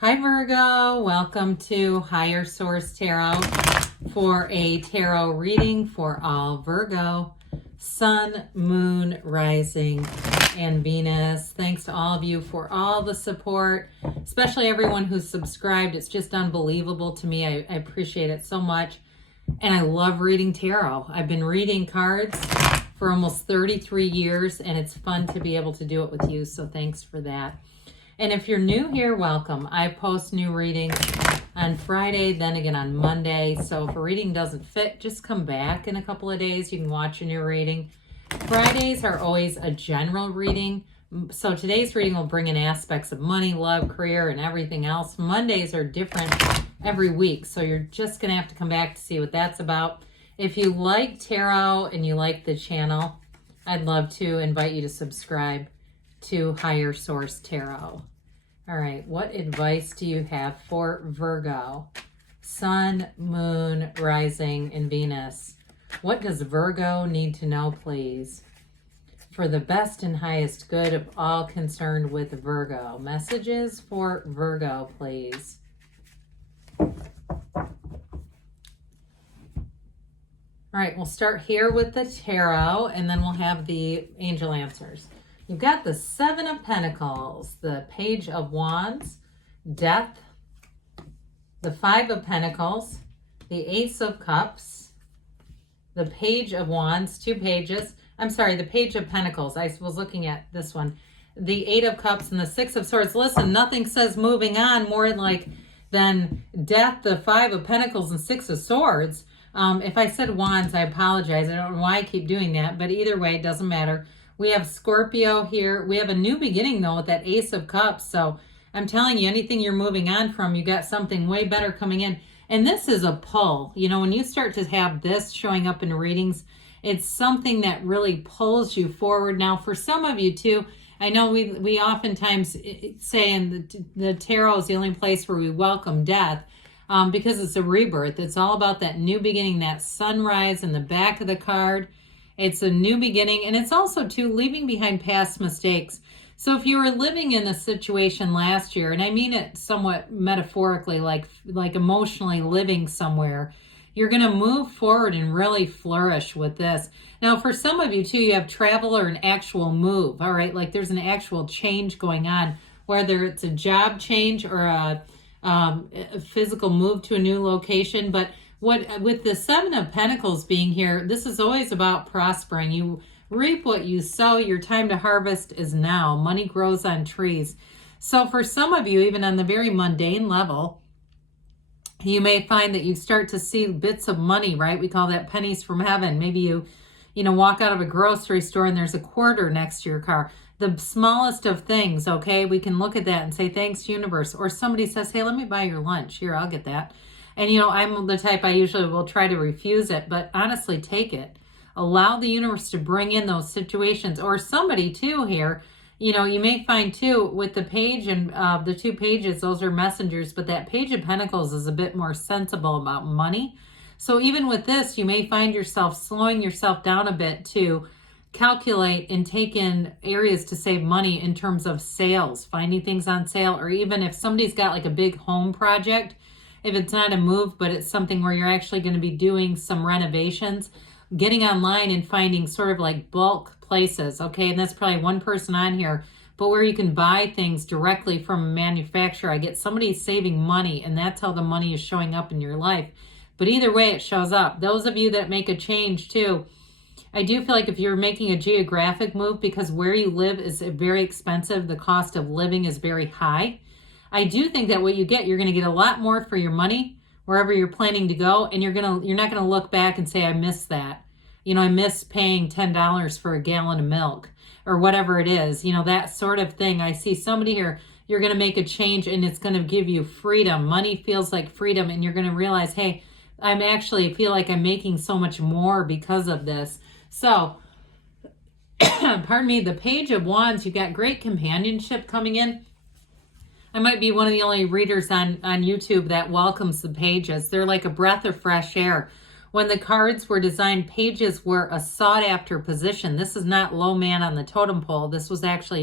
Hi Virgo, welcome to Higher Source Tarot for a tarot reading for all Virgo, Sun, Moon, Rising, and Venus. Thanks to all of you for all the support, especially everyone who's subscribed. It's just unbelievable to me. I appreciate it so much. And I love reading tarot. I've been reading cards for almost 33 years, and it's fun to be able to do it with you. So thanks for that. And if you're new here, welcome. I post new readings on Friday, then again on Monday. So if a reading doesn't fit, just come back in a couple of days. You can watch a new reading. Fridays are always a general reading. So today's reading will bring in aspects of money, love, career, and everything else. Mondays are different every week. So you're just going to have to come back to see what that's about. If you like tarot and you like the channel, I'd love to invite you to subscribe to Higher Source Tarot. All right, what advice do you have for Virgo? Sun, Moon, Rising, and Venus. What does Virgo need to know, please? For the best and highest good of all concerned with Virgo. Messages for Virgo, please. All right, we'll start here with the tarot, and then we'll have the angel answers. You've got the Seven of Pentacles, the Page of Wands, Death, the Five of Pentacles, the Ace of Cups, the Page of Wands, two pages. I'm sorry, the Page of Pentacles. I was looking at this one. The Eight of Cups and the Six of Swords. Listen, nothing says moving on more like than Death, the Five of Pentacles, and Six of Swords. If I said Wands, I apologize. I don't know why I keep doing that, but either way, it doesn't matter. We have Scorpio here. We have a new beginning, though, with that Ace of Cups. So I'm telling you, anything you're moving on from, you got something way better coming in. And this is a pull. You know, when you start to have this showing up in readings, it's something that really pulls you forward. Now, for some of you, too, I know we oftentimes say in the tarot is the only place where we welcome death because it's a rebirth. It's all about that new beginning, that sunrise in the back of the card. It's a new beginning, and it's also, too, leaving behind past mistakes. So if you were living in a situation last year, and I mean it somewhat metaphorically, like emotionally living somewhere, you're going to move forward and really flourish with this. Now, for some of you, too, you have travel or an actual move, all right? Like there's an actual change going on, whether it's a job change or a physical move to a new location, but with the Seven of Pentacles being here, this is always about prospering. You reap what you sow. Your time to harvest is now. Money grows on trees. So for some of you, even on the very mundane level, you may find that you start to see bits of money, right? We call that pennies from heaven. Maybe you walk out of a grocery store and there's a quarter next to your car. The smallest of things, okay? We can look at that and say, thanks, universe. Or somebody says, hey, let me buy your lunch. Here, I'll get that. And, I'm the type I usually will try to refuse it, but honestly, take it. Allow the universe to bring in those situations. Or somebody, too, here, you may find, too, with the page and the two pages, those are messengers, but that Page of Pentacles is a bit more sensible about money. So even with this, you may find yourself slowing yourself down a bit to calculate and take in areas to save money in terms of sales, finding things on sale, or even if somebody's got like a big home project, if it's not a move, but it's something where you're actually going to be doing some renovations, getting online and finding sort of like bulk places, okay? And that's probably one person on here, but where you can buy things directly from a manufacturer. I get somebody saving money, and that's how the money is showing up in your life. But either way, it shows up. Those of you that make a change too, I do feel like if you're making a geographic move, because where you live is very expensive, the cost of living is very high. I do think that what you get, you're going to get a lot more for your money wherever you're planning to go, and you're not going to look back and say, I miss that. I miss paying $10 for a gallon of milk or whatever it is, that sort of thing. I see somebody here, you're going to make a change and it's going to give you freedom. Money feels like freedom, and you're going to realize, hey, feel like I'm making so much more because of this. So, pardon me, the Page of Wands, you've got great companionship coming in. I might be one of the only readers on YouTube that welcomes the pages. They're like a breath of fresh air. When the cards were designed, pages were a sought-after position. This is not low man on the totem pole. This was actually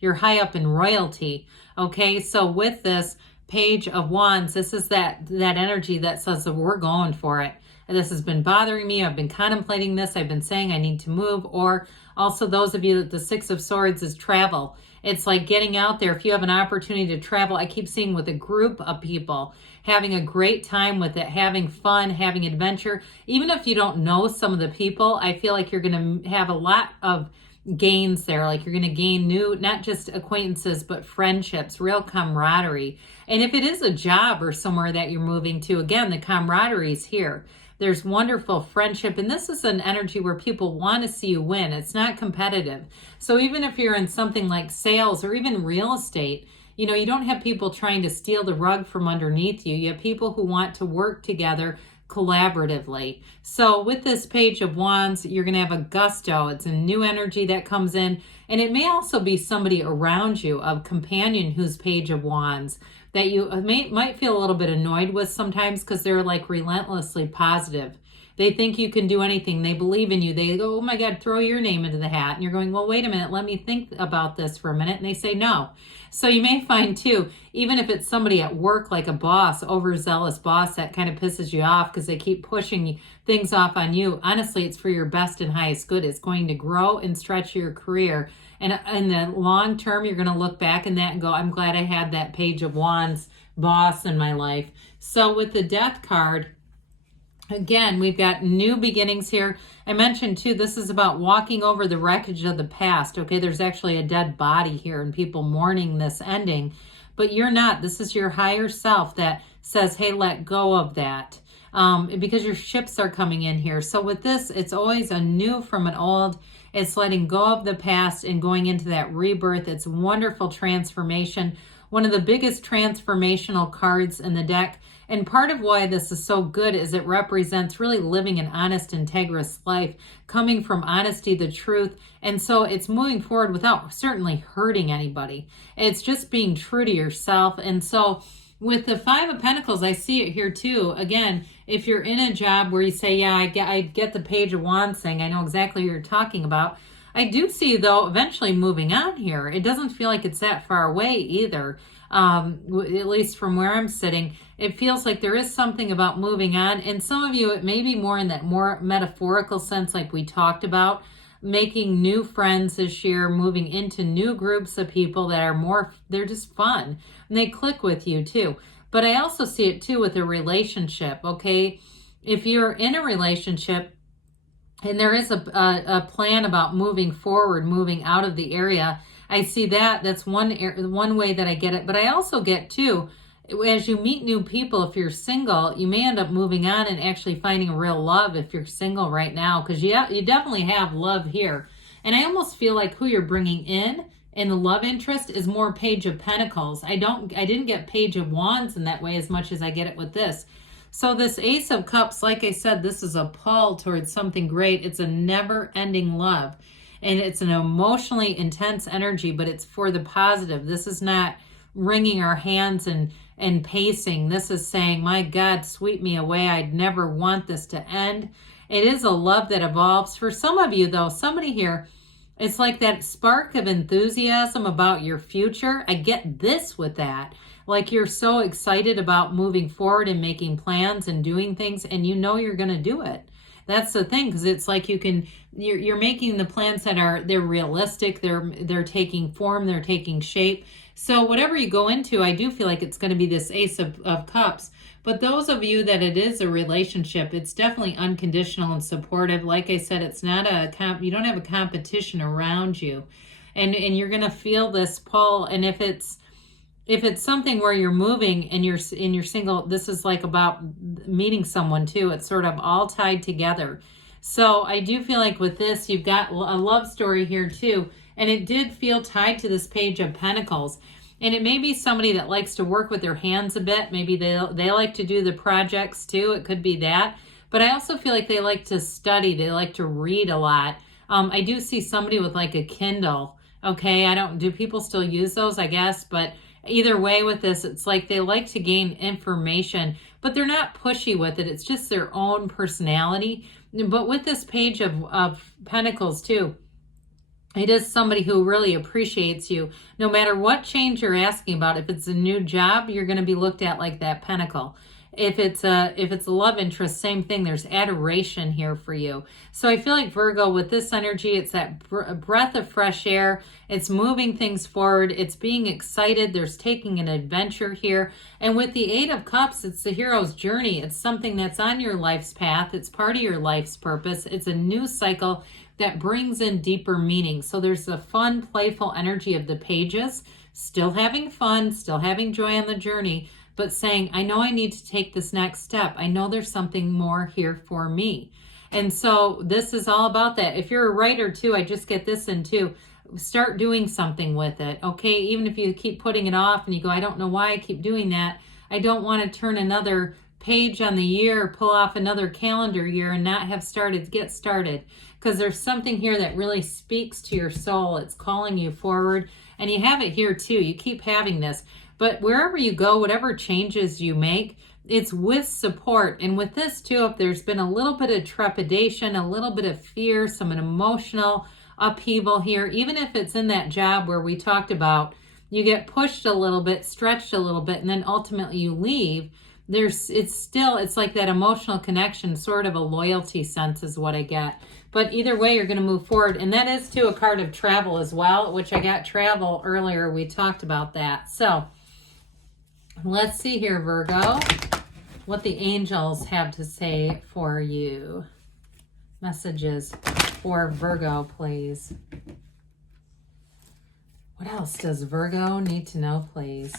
you're high up in royalty. Okay, so with this, Page of Wands, this is that energy that says that we're going for it. This has been bothering me. I've been contemplating this. I've been saying I need to move. Or also those of you that the Six of Swords is travel. It's like getting out there. If you have an opportunity to travel, I keep seeing with a group of people, having a great time with it, having fun, having adventure. Even if you don't know some of the people, I feel like you're going to have a lot of gains there. Like you're going to gain new, not just acquaintances, but friendships, real camaraderie. And if it is a job or somewhere that you're moving to, again, the camaraderie is here. There's wonderful friendship. And this is an energy where people want to see you win. It's not competitive. So even if you're in something like sales or even real estate, you know, you don't have people trying to steal the rug from underneath you. You have people who want to work together collaboratively. So with this Page of Wands, you're going to have a gusto. It's a new energy that comes in. And it may also be somebody around you, a companion who's Page of Wands, that you might feel a little bit annoyed with sometimes because they're like relentlessly positive. They think you can do anything. They believe in you. They go, oh my God, throw your name into the hat. And you're going, well, wait a minute, let me think about this for a minute. And they say no. So you may find too, even if it's somebody at work, like a boss, overzealous boss that kind of pisses you off because they keep pushing things off on you. Honestly, it's for your best and highest good. It's going to grow and stretch your career. And in the long term, you're going to look back in that and go, I'm glad I had that Page of Wands boss in my life. So with the Death card, again, we've got new beginnings here. I mentioned too, this is about walking over the wreckage of the past. Okay, there's actually a dead body here and people mourning this ending, but you're not. This is your higher self that says, hey, let go of that. Because your ships are coming in here. So with this, it's always a new from an old. It's letting go of the past and going into that rebirth. It's wonderful transformation. One of the biggest transformational cards in the deck. And part of why this is so good is it represents really living an honest, integrous life, coming from honesty, the truth. And so it's moving forward without certainly hurting anybody. It's just being true to yourself. And so with the Five of Pentacles, I see it here too. Again, if you're in a job where you say, yeah, I get the Page of Wands thing, I know exactly what you're talking about. I do see, though, eventually moving on here. It doesn't feel like it's that far away either, at least from where I'm sitting. It feels like there is something about moving on. And some of you, it may be more in that more metaphorical sense like we talked about, making new friends this year, moving into new groups of people that are more, they're just fun. And they click with you too. But I also see it too with a relationship, okay? If you're in a relationship, and there is a plan about moving forward, moving out of the area. I see that. That's one way that I get it. But I also get, too, as you meet new people, if you're single, you may end up moving on and actually finding real love if you're single right now. Because you definitely have love here. And I almost feel like who you're bringing in the love interest is more Page of Pentacles. I didn't get Page of Wands in that way as much as I get it with this. So this Ace of Cups, like I said, this is a pull towards something great. It's a never-ending love. And it's an emotionally intense energy, but it's for the positive. This is not wringing our hands and pacing. This is saying, my God, sweep me away. I'd never want this to end. It is a love that evolves. For some of you, though, somebody here, it's like that spark of enthusiasm about your future. I get this with that. Like you're so excited about moving forward and making plans and doing things, and you know you're going to do it. That's the thing, because it's like you're making the plans that they're realistic, they're taking form, they're taking shape. So whatever you go into, I do feel like it's going to be this Ace of Cups. But those of you that it is a relationship, it's definitely unconditional and supportive. Like I said, it's not you don't have a competition around you, and you're going to feel this pull. And if it's something where you're moving and you're single, this is like about meeting someone too. It's sort of all tied together. So I do feel like with this, you've got a love story here too. And it did feel tied to this Page of Pentacles. And it may be somebody that likes to work with their hands a bit. Maybe they like to do the projects too. It could be that. But I also feel like they like to study. They like to read a lot. I do see somebody with like a Kindle. Okay, do people still use those? I guess, but either way with this, it's like they like to gain information, but they're not pushy with it. It's just their own personality. But with this Page of Pentacles too, It is somebody who really appreciates you. No matter what change you're asking about, if it's a new job, you're going to be looked at like that pentacle. If it's a love interest, same thing. There's adoration here for you. So I feel like Virgo, with this energy, it's that breath of fresh air. It's moving things forward. It's being excited. There's taking an adventure here. And with the Eight of Cups, it's the hero's journey. It's something that's on your life's path. It's part of your life's purpose. It's a new cycle that brings in deeper meaning. So there's the fun, playful energy of the pages, still having fun, still having joy on the journey, but saying, I know I need to take this next step. I know there's something more here for me. And so this is all about that. If you're a writer too, I just get this in too. Start doing something with it, okay? Even if you keep putting it off and you go, I don't know why I keep doing that. I don't want to turn another page on the year, pull off another calendar year and not have started. Get started, because there's something here that really speaks to your soul. It's calling you forward, and you have it here too. You keep having this, but wherever you go, whatever changes you make, it's with support. And with this too, if there's been a little bit of trepidation, a little bit of fear, some emotional upheaval here, even if it's in that job where we talked about you get pushed a little bit, stretched a little bit, and then ultimately you leave, it's like that emotional connection, sort of a loyalty sense is what I get. But either way, you're going to move forward. And that is too a card of travel as well, which I got travel earlier. We talked about that. So let's see here, Virgo, what the angels have to say for you. Messages for Virgo, please. What else does Virgo need to know, please?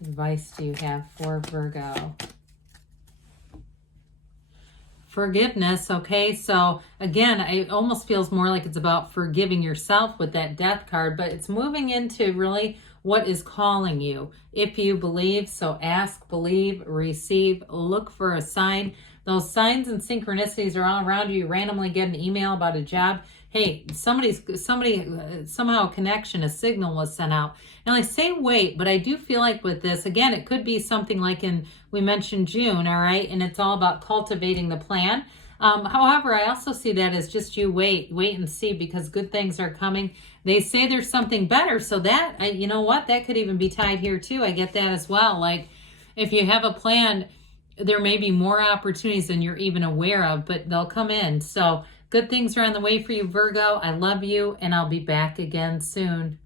Advice do you have for Virgo? Forgiveness, okay? So again, it almost feels more like it's about forgiving yourself with that death card, but it's moving into really what is calling you. If you believe, so ask, believe, receive, look for a sign. Those signs and synchronicities are all around you. You randomly get an email about a job. Hey, somebody, somehow a connection, a signal was sent out. And I say wait, but I do feel like with this, again, it could be something like we mentioned June, all right? And it's all about cultivating the plan. However, I also see that as just you wait and see, because good things are coming. They say there's something better. So that, you know what, that could even be tied here too. I get that as well. Like if you have a plan, there may be more opportunities than you're even aware of, but they'll come in. So good things are on the way for you, Virgo. I love you, and I'll be back again soon.